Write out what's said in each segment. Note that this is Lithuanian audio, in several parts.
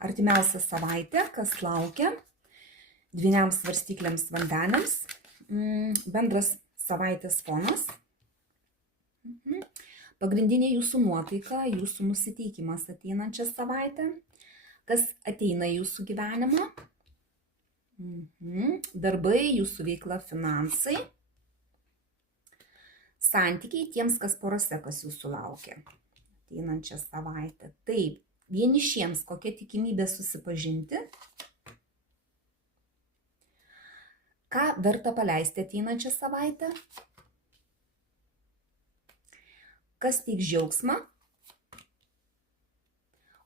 artimiausią savaitę, kas laukia dvyniams svarstykliams vandeniams, bendras savaitės fonas, pagrindinė jūsų nuotaika, jūsų nusiteikimas ateinančią savaitę, kas ateina į jūsų gyvenimą, darbai, jūsų veikla, finansai, santykiai tiems, kas porose, kas jūsų laukia ateinančią savaitę. Taip, vienišiems kokia tikimybė susipažinti, ką verta paleisti ateinančią savaitę, kas teiks džiaugsmą,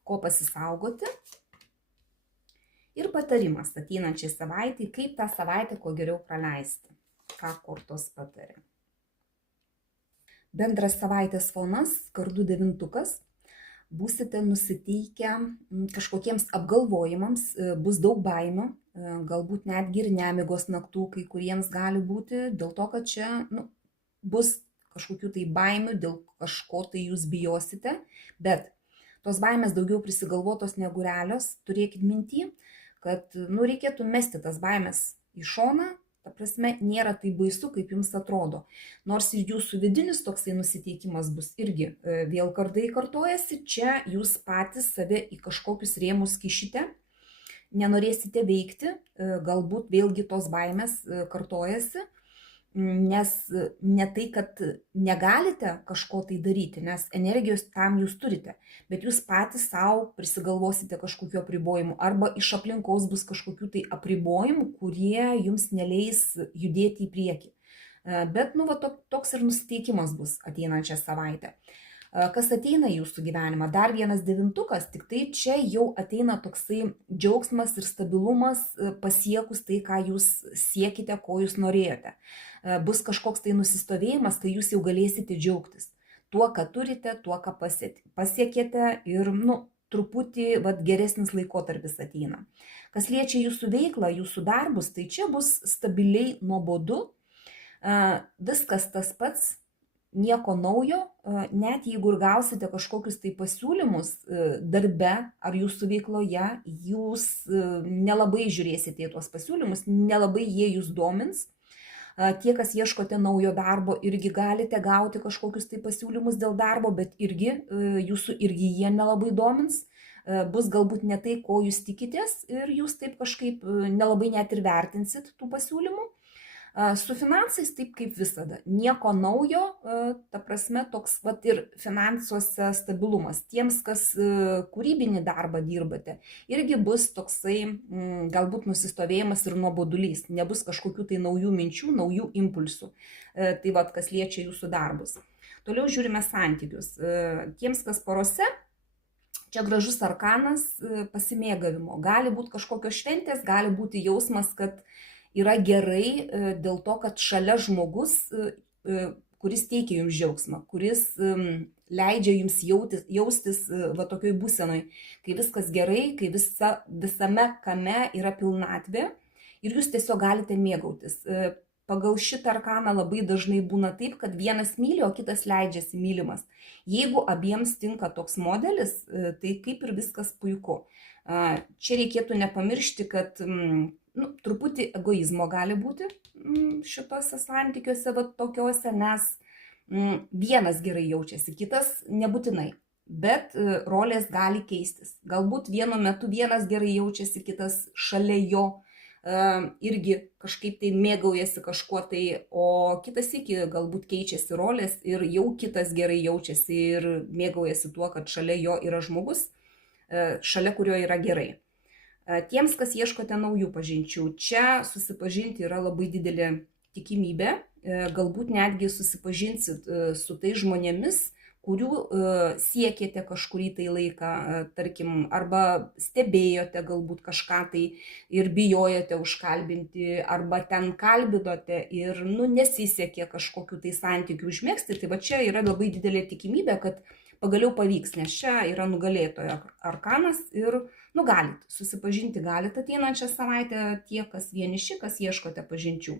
ko pasisaugoti ir patarimas ateinančiai savaitai, kaip tą savaitę kuo geriau praleisti, ką kortos patarė. Bendras savaitės fonas, kardų devintukas, būsite nusiteikę kažkokiems apgalvojimams, bus daug baimių, galbūt netgi ir nemigos naktų kai kuriems gali būti, dėl to, kad čia bus kažkokių tai baimių, dėl kažko tai jūs bijosite, bet tos baimės daugiau prisigalvotos negu realios, turėkit minty, kad reikėtų mesti tas baimės į šoną, ta prasme, nėra tai baisu, kaip jums atrodo. Nors ir jūsų vidinis toksai nusiteikimas bus irgi vėl kardai kartojasi, čia jūs patys save į kažkokius rėmus kišite, nenorėsite veikti, galbūt vėlgi tos baimės kartojasi, nes ne tai, kad negalite kažko tai daryti, nes energijos tam jūs turite, bet jūs patys savo prisigalvosite kažkokiu apribojimu arba iš aplinkos bus kažkokių tai apribojimų, kurie jums neleis judėti į priekį. Bet toks ir nusiteikimas bus ateinančią savaitę. Kas ateina į jūsų gyvenimą? Dar vienas devintukas, tik tai čia jau ateina toksai džiaugsmas ir stabilumas pasiekus tai, ką jūs siekite, ko jūs norėjote. Bus kažkoks tai nusistovėjimas, kai jūs jau galėsite džiaugtis tuo, ką turite, tuo, ką pasiekėte ir truputį geresnis laikotarpis ateina. Kas liečia jūsų veiklą, jūsų darbus, tai čia bus stabiliai nuobodu, viskas tas pats, nieko naujo, net jeigu ir gausite kažkokius tai pasiūlymus darbe ar jūsų veikloje, jūs nelabai žiūrėsite į tuos pasiūlymus, nelabai jie jūs domins. Tie, kas ieškote naujo darbo, irgi galite gauti kažkokius tai pasiūlymus dėl darbo, bet irgi jūsų irgi jie nelabai domins. Bus galbūt ne tai, ko jūs tikitės ir jūs taip kažkaip nelabai net ir vertinsit tų pasiūlymų. Su finansais taip kaip visada, nieko naujo, ta prasme toks ir finansuose stabilumas. Tiems, kas kūrybinį darbą dirbate, irgi bus toksai galbūt nusistovėjimas ir nuobodulys, nebus kažkokių tai naujų minčių, naujų impulsų. Tai kas liečia jūsų darbus. Toliau žiūrime santykius. Tiems, kas porose, čia gražus arkanas pasimėgavimo. Gali būti kažkokios šventės, gali būti jausmas, kad yra gerai dėl to, kad šalia žmogus, kuris teikia jums džiaugsmą, kuris leidžia jums jaustis tokioj būsenoj, kai viskas gerai, kai visame kame yra pilnatvė ir jūs tiesiog galite mėgautis. Pagal šitą arkaną labai dažnai būna taip, kad vienas myli, o kitas leidžiasi mylimas. Jeigu abiems tinka toks modelis, tai kaip ir viskas puiku. Čia reikėtų nepamiršti, kad truputį egoizmo gali būti šitose santykiuose tokiuose, nes vienas gerai jaučiasi, kitas nebūtinai, bet rolės gali keistis. Galbūt vienu metu vienas gerai jaučiasi, kitas šalia jo irgi kažkaip tai mėgaujasi kažkuo tai, o kitas iki galbūt keičiasi rolės ir jau kitas gerai jaučiasi ir mėgaujasi tuo, kad šalia jo yra žmogus, šalia kurio yra gerai. Tiems, kas ieškote naujų pažinčių, čia susipažinti yra labai didelė tikimybė, galbūt netgi susipažinsit su tai žmonėmis, kurių siekėte kažkurį tai laiką, tarkim, arba stebėjote galbūt kažką tai ir bijojote užkalbinti, arba ten kalbinote ir nesisekė kažkokiu tai santykių užmėgsti, tai čia yra labai didelė tikimybė, kad pagaliau pavyks, nes čia yra nugalėtojo arkanas ir galit, susipažinti galit ateinančią savaitę tie, kas vieniši, kas ieškote pažinčių.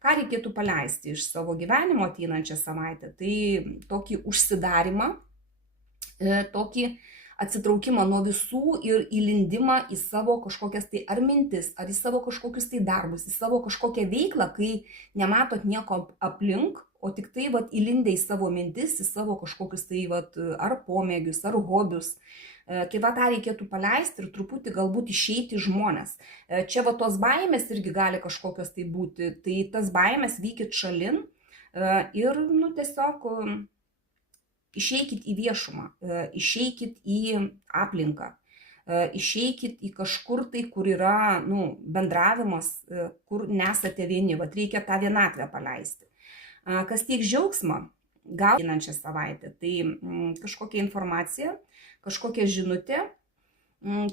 Ką reikėtų paleisti iš savo gyvenimo ateinančią savaitę? Tai tokį užsidarimą, tokį atsitraukimą nuo visų ir įlindimą į savo kažkokias tai ar mintis, ar į savo kažkokius tai darbus, į savo kažkokią veiklą, kai nematot nieko aplink, o tik tai vat, įlindę į savo mintis, į savo kažkokius tai vat, ar pomėgius, ar hobius. Tai va tą reikėtų paleisti ir truputį galbūt išeiti žmonės. Čia va tos baimės irgi gali kažkokios tai būti, tai tas baimės vykit šalin ir nu, tiesiog išeikit į viešumą, išeikit į aplinką, išeikit į kažkur tai, kur yra nu, bendravimas, kur nesate vieni, vat reikia tą vienatvę paleisti. Kas tiek džiaugsmą, gal einančią savaitę, tai kažkokia informacija, kažkokia žinutė,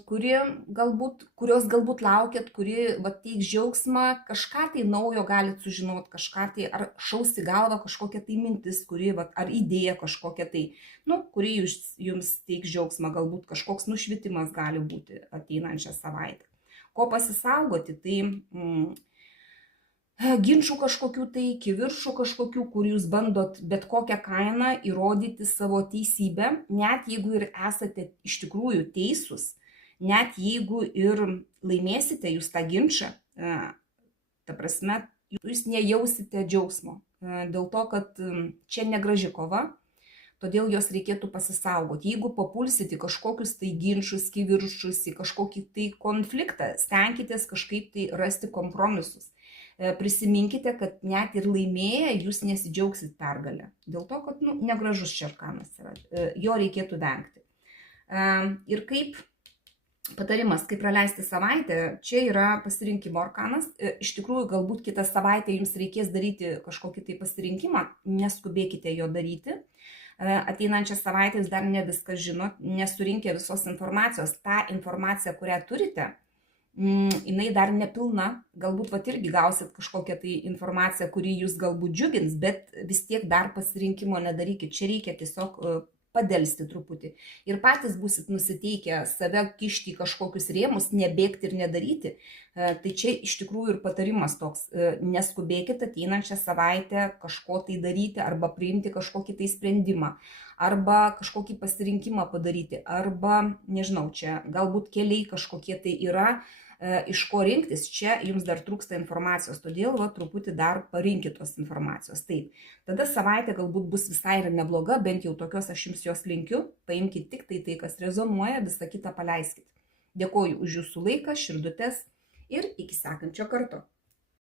kurios galbūt laukiat, kuri vat, teiks džiaugsmą, kažką tai naujo galit sužinoti, kažką tai, ar šaus į galvą kažkokia tai mintis, kuri, vat, ar idėja kažkokia tai, nu, kuri jums teiks džiaugsmą, galbūt kažkoks nušvitimas gali būti ateinančią savaitę. Ko pasisaugoti, tai ginčių kažkokių tai, kiviršų kažkokių, kur jūs bandot bet kokią kainą įrodyti savo teisybę, net jeigu ir esate iš tikrųjų teisūs, net jeigu ir laimėsite jūs tą ginčą, ta prasme, jūs nejausite džiaugsmo, dėl to, kad čia negraži kova, todėl jos reikėtų pasisaugoti. Jeigu papulsit į kažkokius tai ginčius, kiviršus, į kažkokį tai konfliktą, stenkitės kažkaip tai rasti kompromisus. Prisiminkite, kad net ir laimėję jūs nesidžiaugsit pergalę. Dėl to, kad negražus čia arkanas yra. Jo reikėtų vengti. Ir kaip patarimas, kaip praleisti savaitę, čia yra pasirinkimo arkanas. Iš tikrųjų, galbūt kitą savaitę jums reikės daryti kažkokį tai pasirinkimą, neskubėkite jo daryti. Ateinančią savaitę jūs dar ne viską žinot, nesurinkę visos informacijos. Ta informacija, kurią turite, jinai dar nepilna, galbūt vat irgi gausit kažkokią tai informaciją, kuri jūs galbūt džiugins, bet vis tiek dar pasirinkimo nedarykit. Čia reikia tiesiog padelsti truputį. Ir patys būsit nusiteikę save kišti į kažkokius rėmus, nebėgti ir nedaryti. Tai čia iš tikrųjų ir patarimas toks. Neskubėkit ateinančią savaitę kažko tai daryti arba priimti kažkokį tai sprendimą. Arba kažkokį pasirinkimą padaryti. Arba, nežinau, čia galbūt keliai kažkokie tai yra, iš ko rinktis, čia jums dar trūksta informacijos, todėl truputį dar parinkit tos informacijos. Taip, tada savaitė galbūt bus visai ir nebloga, bent jau tokios aš jums jos linkiu, paimkite tik tai, kas rezonuoja, visą kitą paleiskite. Dėkoju už jūsų laiką, širdutes ir iki sekančio karto.